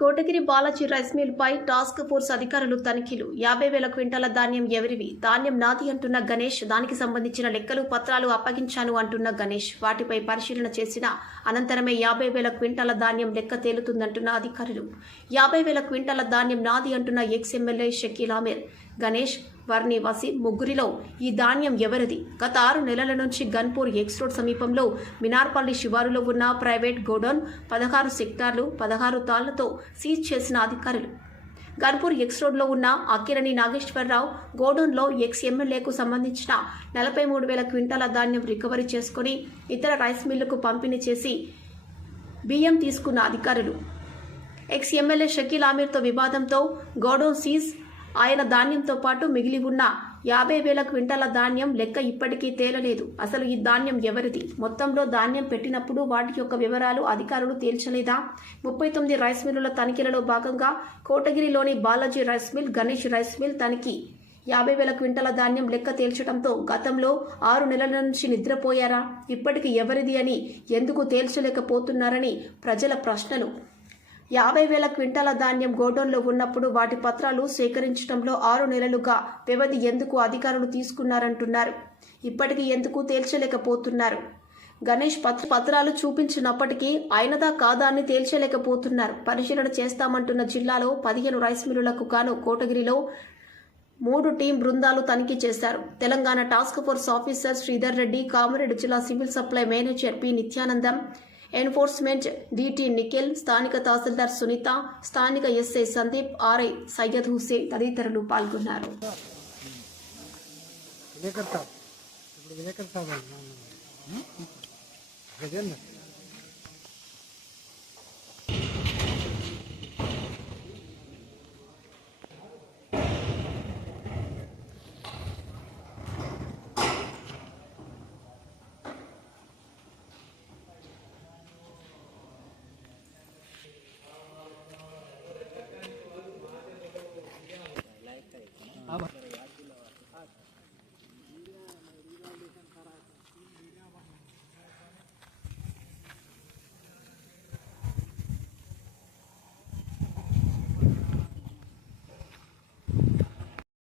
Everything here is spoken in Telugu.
కోటగిరి బాలాజీ రైస్ మిల్ పై టాస్క్ ఫోర్స్ అధికారులు తనిఖీలు. యాభై వేల క్వింటాల ధాన్యం ఎవరివి? ధాన్యం నాది అంటున్న గణేష్ దానికి సంబంధించిన లెక్కలు పత్రాలు అప్పగించాను అంటున్న గణేష్. వాటిపై పరిశీలన చేసిన అనంతరమే యాభై వేల క్వింటాల ధాన్యం లెక్క తేలుతుందంటున్న అధికారులు. యాభై వేల క్వింటాల ధాన్యం నాది అంటున్న ఎక్స్ ఎమ్మెల్యే షకీల్ ఆమీర్. గణేష్ వర్ణి వసీం ముగ్గురిలో ఈ ధాన్యం ఎవరిది? గత ఆరు నెలల నుంచి గన్పూర్ ఎక్స్ రోడ్ సమీపంలో మినార్పల్లి శివారులో ఉన్న ప్రైవేట్ గోడౌన్ పదహారు సెక్టార్లు పదహారు తాళ్ళతో సీజ్ చేసిన అధికారులు. గన్పూర్ ఎక్స్ రోడ్లో ఉన్న అక్కిరణి నాగేశ్వరరావు గోడౌన్లో ఎక్స్ ఎమ్మెల్యేకు సంబంధించిన నలభై మూడు వేల క్వింటాల ధాన్యం రికవరీ చేసుకుని ఇతర రైస్ మిల్లుకు పంపిణీ చేసి బియ్యం తీసుకున్న అధికారులు. ఎక్స్ ఎమ్మెల్యే షకీల్ ఆమీర్తో వివాదంతో గోడౌన్ సీజ్ ఆయన ధాన్యంతో పాటు మిగిలి ఉన్న యాభై వేల క్వింటాల ధాన్యం లెక్క ఇప్పటికీ తేలలేదు. అసలు ఈ ధాన్యం ఎవరిది? మొత్తంలో ధాన్యం పెట్టినప్పుడు వాటి యొక్క వివరాలు అధికారులు తేల్చలేదా? ముప్పై తొమ్మిది రైస్ మిల్లుల తనిఖీలలో భాగంగా కోటగిరిలోని Balaji rice mill Ganesh rice mill తనిఖీ. యాభై వేల క్వింటాల ధాన్యం లెక్క తేల్చడంతో గతంలో ఆరు నెలల నుంచి నిద్రపోయారా? ఇప్పటికి ఎవరిది అని ఎందుకు తేల్చలేకపోతున్నారని ప్రజల ప్రశ్నలు. యాభై వేల క్వింటాల ధాన్యం గోడౌన్లో ఉన్నప్పుడు వాటి పత్రాలు సేకరించడంలో ఆరు నెలలుగా వ్యవధి ఎందుకు అధికారులు తీసుకున్నారంటున్నారు. ఇప్పటికీ ఎందుకు తేల్చలేకపోతున్నారు. గణేష్ పత్ర పత్రాలు చూపించినప్పటికీ ఆయనదా కాదా అని తేల్చలేకపోతున్నారు. పరిశీలన చేస్తామంటున్న జిల్లాలో పదిహేను రైస్ మిల్లులకు గాను కోటగిరిలో మూడు టీం బృందాలు తనిఖీ చేశారు. Telangana task force officer Sridhar Reddy Kamareddy జిల్లా civil supply manager P Nityanandam enforcement DT Nikhil స్థానిక తహసీల్దార్ సునీత స్థానిక ఎస్ఐ సందీప్ ఆర్ఐ సయ్యద్ హుసేన్ తదితరులు పాల్గొన్నారు. విలేకర్ సాబ్ ఇప్పుడు విలేకర్ సాబ్ గజేందర్ આભાર